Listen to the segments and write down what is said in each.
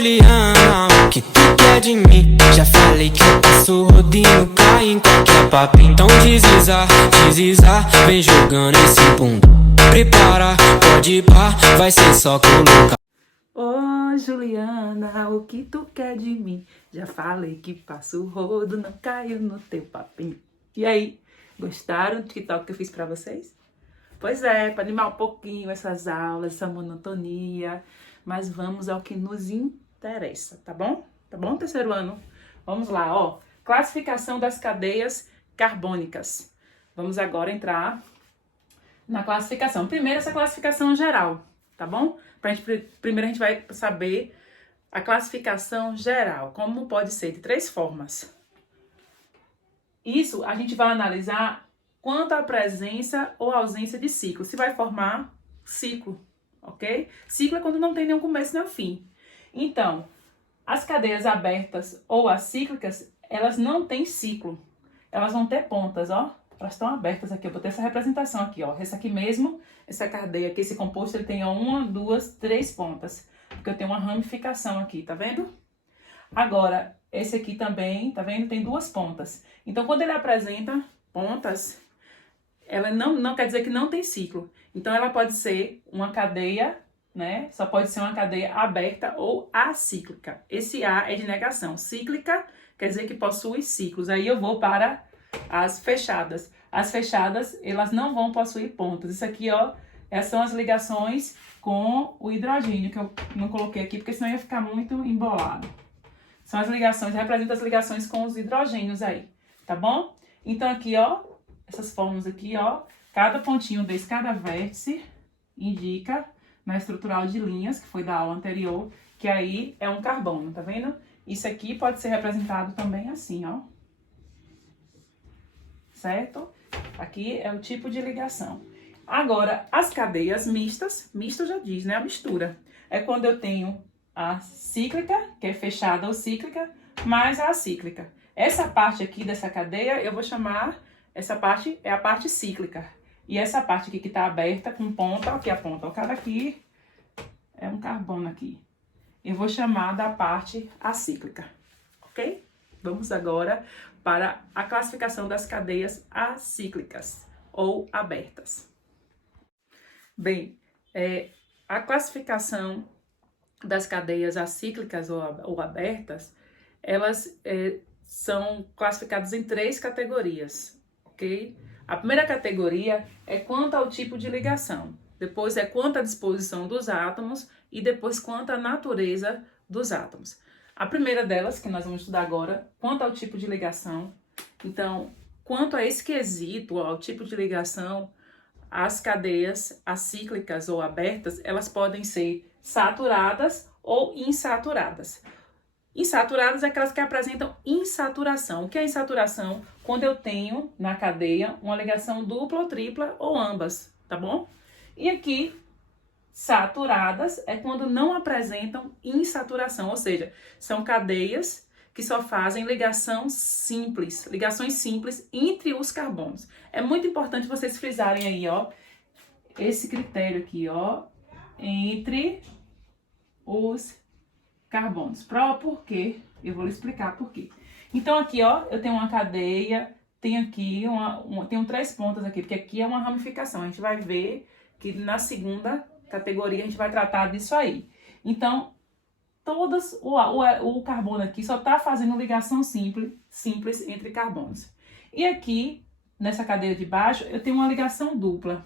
Juliana, o que tu quer de mim? Já falei que eu passo rodinho, cai em qualquer papo. Então desliza, vem jogando esse bunda. Prepara, pode ir pá, vai ser só colocar. Ô Juliana, o que tu quer de mim? Já falei que passo o rodo, não caio no teu papinho. E aí, gostaram do TikTok que eu fiz pra vocês? Pois é, para animar um pouquinho essas aulas, essa monotonia. Mas vamos ao que nos interessa, tá bom? Tá bom, terceiro ano? Vamos lá, ó. Classificação das cadeias carbônicas. Vamos agora entrar na classificação. Primeiro, essa classificação geral, tá bom? Primeiro a gente vai saber a classificação geral, como pode ser de 3 formas. Isso a gente vai analisar quanto à presença ou ausência de ciclo. Se vai formar ciclo, ok? Ciclo é quando não tem nenhum começo nem fim. Então, as cadeias abertas ou acíclicas, elas não têm ciclo. Elas vão ter pontas, ó. Elas estão abertas aqui. Eu botei essa representação aqui, ó. Essa aqui mesmo, essa cadeia aqui, esse composto, ele tem 1, 2, 3 pontas. Porque eu tenho uma ramificação aqui, tá vendo? Agora, esse aqui também, tá vendo? Tem 2 pontas. Então, quando ele apresenta pontas, ela não quer dizer que não tem ciclo. Então, ela pode ser uma cadeia, né? Só pode ser uma cadeia aberta ou acíclica. Esse A é de negação. Cíclica quer dizer que possui ciclos. Aí eu vou para as fechadas. As fechadas, elas não vão possuir pontas. Isso aqui, ó, essas são as ligações com o hidrogênio, que eu não coloquei aqui, porque senão ia ficar muito embolado. São as ligações, representam as ligações com os hidrogênios aí, tá bom? Então aqui, ó, essas fórmulas aqui, ó, cada pontinho desse, cada vértice indica na estrutural de linhas, que foi da aula anterior, que aí é um carbono, tá vendo? Isso aqui pode ser representado também assim, ó. Certo? Aqui é o tipo de ligação. Agora, as cadeias mistas, misto já diz, né? A mistura. É quando eu tenho a cíclica, que é fechada ou cíclica, mais a acíclica. Essa parte aqui dessa cadeia, eu vou chamar, essa parte é a parte cíclica. E essa parte aqui que está aberta com ponta, aqui a ponta, ó, cada aqui é um carbono aqui. Eu vou chamar da parte acíclica, ok? Vamos agora para a classificação das cadeias acíclicas ou abertas. Bem, a classificação das cadeias acíclicas ou abertas, elas são classificadas em 3 categorias, ok? A primeira categoria é quanto ao tipo de ligação, depois é quanto à disposição dos átomos e depois quanto à natureza dos átomos. A primeira delas, que nós vamos estudar agora, quanto ao tipo de ligação. Então, quanto a esse quesito, ao tipo de ligação, as cadeias acíclicas ou abertas, elas podem ser saturadas ou insaturadas. Insaturadas é aquelas que apresentam insaturação. O que é insaturação? Quando eu tenho na cadeia uma ligação dupla ou tripla ou ambas, tá bom? E aqui, saturadas é quando não apresentam insaturação, ou seja, são cadeias que só fazem ligações simples entre os carbonos. É muito importante vocês frisarem aí, ó, esse critério aqui, ó, entre os carbonos. Por quê? Eu vou lhe explicar por quê. Então aqui, ó, eu tenho uma cadeia, tenho aqui tenho 3 pontas aqui, porque aqui é uma ramificação. A gente vai ver que na segunda categoria a gente vai tratar disso aí. Então, o carbono aqui só está fazendo ligação simples entre carbonos. E aqui, nessa cadeia de baixo, eu tenho uma ligação dupla.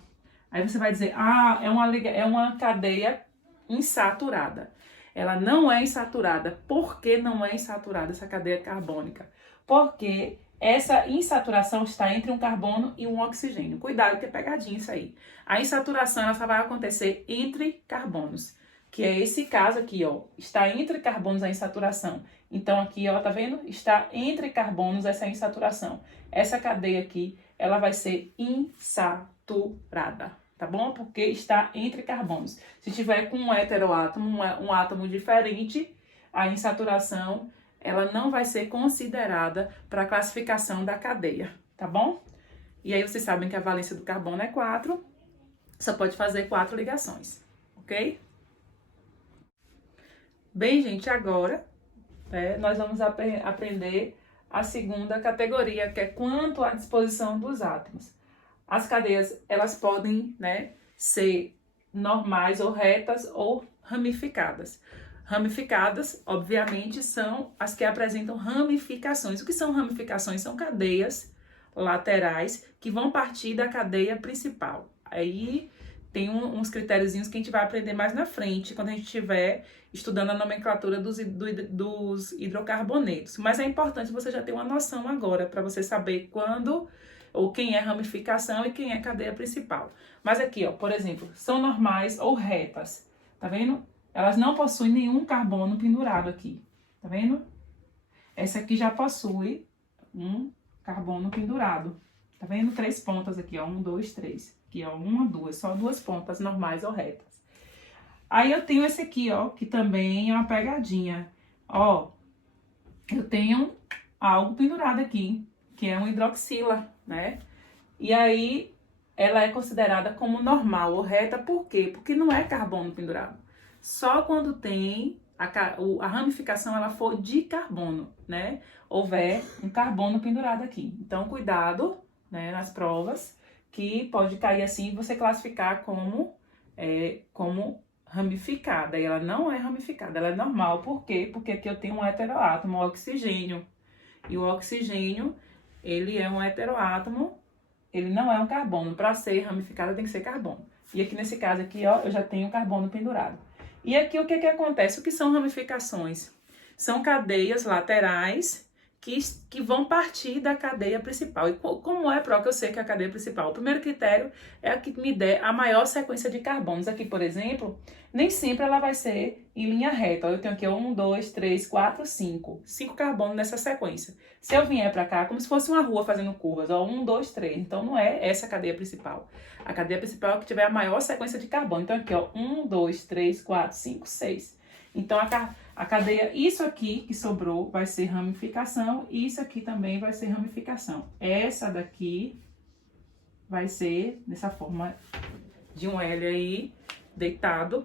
Aí você vai dizer, é uma cadeia insaturada. Ela não é insaturada. Por que não é insaturada essa cadeia carbônica? Porque essa insaturação está entre um carbono e um oxigênio. Cuidado que é pegadinha isso aí. A insaturação ela só vai acontecer entre carbonos, que é esse caso aqui, ó. Está entre carbonos a insaturação. Então aqui, ó, tá vendo? Está entre carbonos essa insaturação. Essa cadeia aqui, ela vai ser insaturada, tá bom? Porque está entre carbonos. Se tiver com um heteroátomo, um átomo diferente, a insaturação ela não vai ser considerada para a classificação da cadeia, tá bom? E aí vocês sabem que a valência do carbono é 4, só pode fazer 4 ligações, ok? Bem, gente, agora nós vamos aprender a segunda categoria, que é quanto à disposição dos átomos. As cadeias, elas podem, ser normais ou retas ou ramificadas. Ramificadas, obviamente, são as que apresentam ramificações. O que são ramificações? São cadeias laterais que vão partir da cadeia principal. Aí tem uns critériozinhos que a gente vai aprender mais na frente, quando a gente estiver estudando a nomenclatura dos hidrocarbonetos. Mas é importante você já ter uma noção agora, para você saber quando ou quem é ramificação e quem é cadeia principal. Mas aqui, ó, por exemplo, são normais ou retas, tá vendo? Elas não possuem nenhum carbono pendurado aqui, tá vendo? Essa aqui já possui um carbono pendurado, tá vendo? 3 pontas aqui, ó, 1, 2, 3. Aqui, ó, 1, 2, só 2 pontas normais ou retas. Aí eu tenho esse aqui, ó, que também é uma pegadinha. Ó, eu tenho algo pendurado aqui, que é um hidroxila, né? E aí, ela é considerada como normal ou reta, por quê? Porque não é carbono pendurado. Só quando tem a ramificação, ela for de carbono, né? Houver um carbono pendurado aqui. Então, cuidado, né, nas provas, que pode cair assim e você classificar como ramificada. E ela não é ramificada, ela é normal. Por quê? Porque aqui eu tenho um heteroátomo, o oxigênio. E o oxigênio, ele é um heteroátomo, ele não é um carbono. Para ser ramificada tem que ser carbono. E aqui nesse caso aqui, ó, eu já tenho carbono pendurado. E aqui o que acontece? O que são ramificações? São cadeias laterais que vão partir da cadeia principal. E como é, Pro, que eu sei que é a cadeia principal? O primeiro critério é a que me der a maior sequência de carbonos. Aqui, por exemplo, nem sempre ela vai ser em linha reta. Eu tenho aqui 1, 2, 3, 4, 5. 5 carbonos nessa sequência. Se eu vier para cá, como se fosse uma rua fazendo curvas, ó, 1, 2, 3. Então, não é essa a cadeia principal. A cadeia principal é a que tiver a maior sequência de carbono. Então, aqui, ó, 1, 2, 3, 4, 5, 6. Então, a cadeia, isso aqui que sobrou vai ser ramificação, e isso aqui também vai ser ramificação. Essa daqui vai ser dessa forma de um L aí, deitado,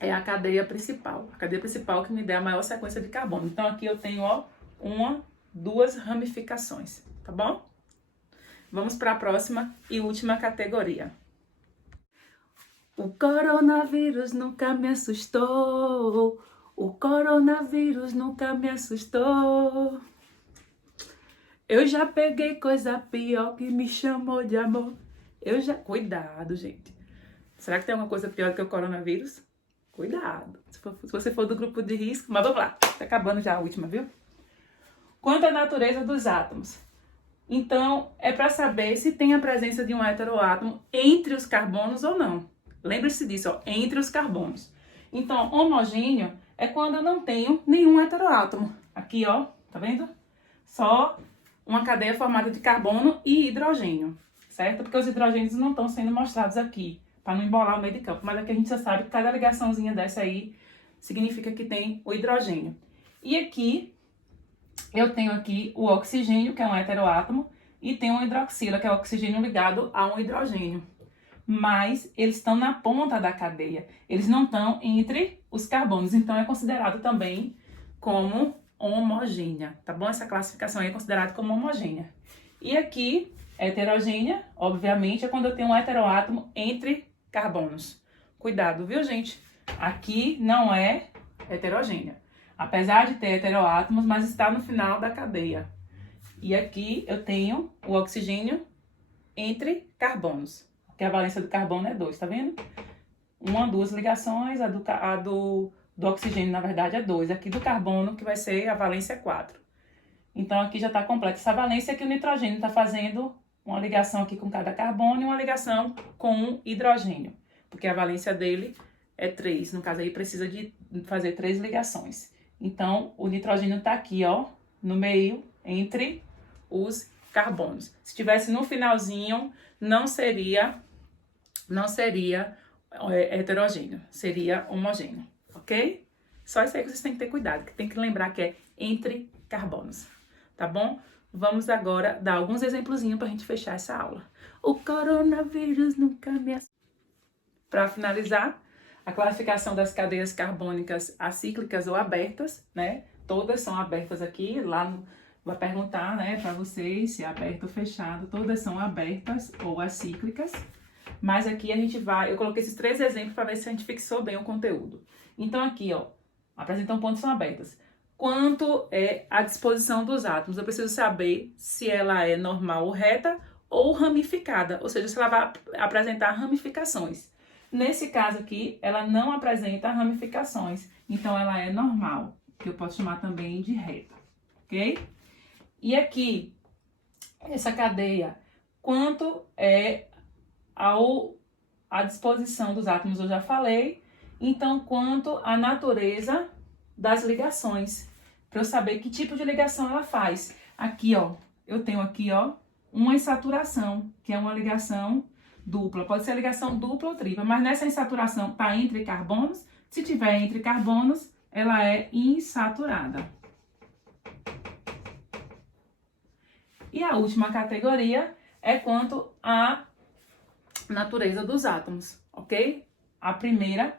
é a cadeia principal. A cadeia principal que me der a maior sequência de carbono. Então, aqui eu tenho, ó, 1, 2 ramificações, tá bom? Vamos para a próxima e última categoria. O coronavírus nunca me assustou. O coronavírus nunca me assustou. Eu já peguei coisa pior que me chamou de amor. Cuidado, gente. Será que tem alguma coisa pior do que o coronavírus? Cuidado. Se você for do grupo de risco. Mas vamos lá. Tá acabando já a última, viu? Quanto à natureza dos átomos. Então, é para saber se tem a presença de um heteroátomo entre os carbonos ou não. Lembre-se disso, ó, entre os carbonos. Então, homogêneo é quando eu não tenho nenhum heteroátomo. Aqui, ó, tá vendo? Só uma cadeia formada de carbono e hidrogênio, certo? Porque os hidrogênios não estão sendo mostrados aqui, para não embolar o meio de campo. Mas aqui a gente já sabe que cada ligaçãozinha dessa aí significa que tem o hidrogênio. E aqui, eu tenho aqui o oxigênio, que é um heteroátomo, e tem um hidroxila, que é o oxigênio ligado a um hidrogênio. Mas eles estão na ponta da cadeia, eles não estão entre os carbonos, então é considerado também como homogênea, tá bom? Essa classificação aí é considerada como homogênea. E aqui, heterogênea, obviamente, é quando eu tenho um heteroátomo entre carbonos. Cuidado, viu, gente? Aqui não é heterogênea, apesar de ter heteroátomos, mas está no final da cadeia. E aqui eu tenho o oxigênio entre carbonos. Que a valência do carbono é 2, tá vendo? 1, 2 ligações, a do oxigênio, na verdade, é 2. Aqui do carbono, que vai ser a valência 4. Então, aqui já está completa essa valência, aqui o nitrogênio está fazendo uma ligação aqui com cada carbono e uma ligação com um hidrogênio, porque a valência dele é 3. No caso aí, precisa de fazer 3 ligações. Então, o nitrogênio está aqui, ó, no meio, entre os carbonos. Se estivesse no finalzinho, não seria heterogêneo, seria homogêneo, ok? Só isso aí que vocês têm que ter cuidado, que tem que lembrar que é entre carbonos, tá bom? Vamos agora dar alguns exemplozinhos pra gente fechar essa aula. O coronavírus nunca me assustou. Para finalizar, a classificação das cadeias carbônicas acíclicas ou abertas, né? Todas são abertas aqui, lá vai perguntar, né, para vocês se é aberto ou fechado. Todas são abertas ou acíclicas. Mas aqui a gente vai, eu coloquei esses 3 exemplos para ver se a gente fixou bem o conteúdo. Então aqui, ó, apresentam pontos são abertas. Quanto é a disposição dos átomos? Eu preciso saber se ela é normal ou reta ou ramificada, ou seja, se ela vai apresentar ramificações. Nesse caso aqui, ela não apresenta ramificações, então ela é normal, que eu posso chamar também de reta, ok? E aqui, essa cadeia, quanto é a disposição dos átomos, eu já falei. Então, quanto à natureza das ligações, para eu saber que tipo de ligação ela faz. Aqui, ó, eu tenho aqui, ó, uma insaturação, que é uma ligação dupla. Pode ser ligação dupla ou tripla, mas nessa insaturação tá entre carbonos. Se tiver entre carbonos, ela é insaturada. E a última categoria é quanto à natureza dos átomos, ok? A primeira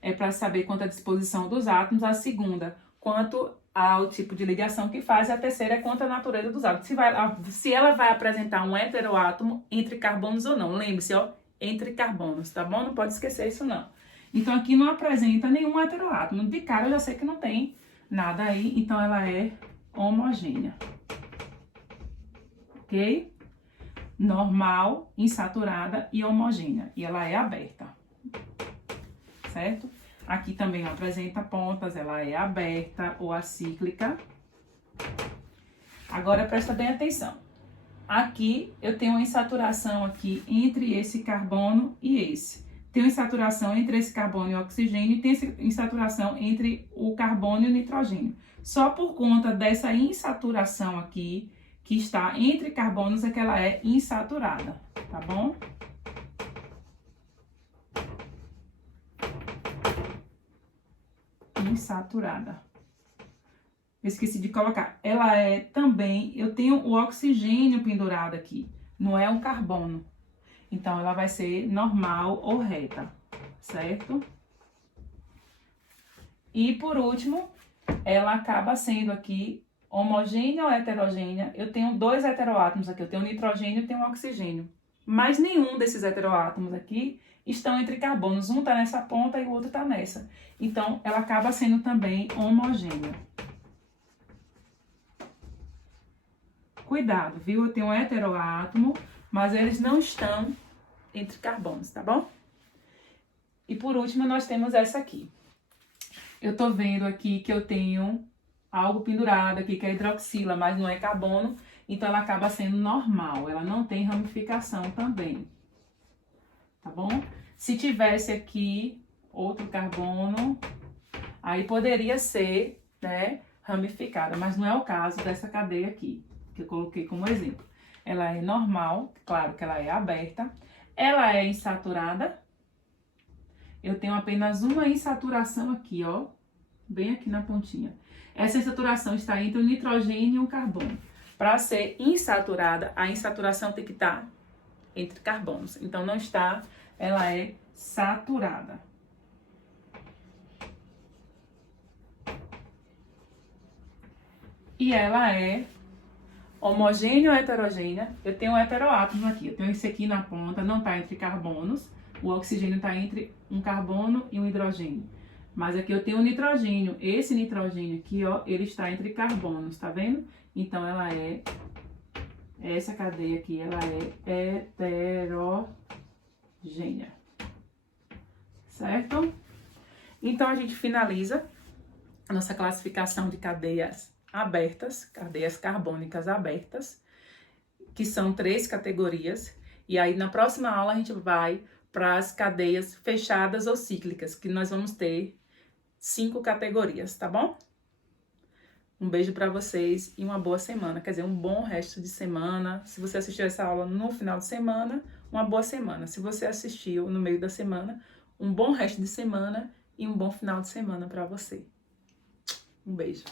é para saber quanto à disposição dos átomos, a segunda, quanto ao tipo de ligação que faz, e a terceira é quanto à natureza dos átomos. Se ela vai apresentar um heteroátomo entre carbonos ou não. Lembre-se, ó, entre carbonos, tá bom? Não pode esquecer isso, não. Então, aqui não apresenta nenhum heteroátomo. De cara, eu já sei que não tem nada aí, então ela é homogênea. Ok? Normal, insaturada e homogênea. E ela é aberta. Certo? Aqui também apresenta pontas, ela é aberta ou acíclica. Agora, presta bem atenção. Aqui, eu tenho uma insaturação aqui entre esse carbono e esse. Tem insaturação entre esse carbono e o oxigênio e tem insaturação entre o carbono e o nitrogênio. Só por conta dessa insaturação aqui, que está entre carbonos, é que ela é insaturada, tá bom? Insaturada. Eu esqueci de colocar. Ela é também, eu tenho o oxigênio pendurado aqui, não é o carbono. Então, ela vai ser normal ou reta, certo? E, por último, ela acaba sendo aqui homogênea ou heterogênea. Eu tenho 2 heteroátomos aqui, eu tenho nitrogênio e tenho oxigênio. Mas nenhum desses heteroátomos aqui estão entre carbonos. Um está nessa ponta e o outro está nessa. Então, ela acaba sendo também homogênea. Cuidado, viu? Eu tenho um heteroátomo, mas eles não estão entre carbonos, tá bom? E por último, nós temos essa aqui. Eu tô vendo aqui que eu tenho algo pendurado aqui, que é hidroxila, mas não é carbono, então ela acaba sendo normal, ela não tem ramificação também, tá bom? Se tivesse aqui outro carbono, aí poderia ser, né, ramificada, mas não é o caso dessa cadeia aqui, que eu coloquei como exemplo. Ela é normal, claro que ela é aberta, ela é insaturada. Eu tenho apenas uma insaturação aqui, ó, bem aqui na pontinha. Essa insaturação está entre o nitrogênio e o carbono. Para ser insaturada, a insaturação tem que estar entre carbonos. Então, não está, ela é saturada. E ela é homogênea ou heterogênea? Eu tenho um heteroátomo aqui. Eu tenho esse aqui na ponta, não está entre carbonos. O oxigênio está entre um carbono e um hidrogênio. Mas aqui eu tenho um nitrogênio. Esse nitrogênio aqui, ó, ele está entre carbonos, tá vendo? Então, ela é... Essa cadeia aqui, ela é heterogênea. Certo? Então, a gente finaliza a nossa classificação de cadeias abertas, cadeias carbônicas abertas, que são 3 categorias. E aí, na próxima aula, a gente vai para as cadeias fechadas ou cíclicas, que nós vamos ter 5 categorias, tá bom? Um beijo para vocês e uma boa semana, quer dizer, um bom resto de semana. Se você assistiu essa aula no final de semana, uma boa semana. Se você assistiu no meio da semana, um bom resto de semana e um bom final de semana para você. Um beijo.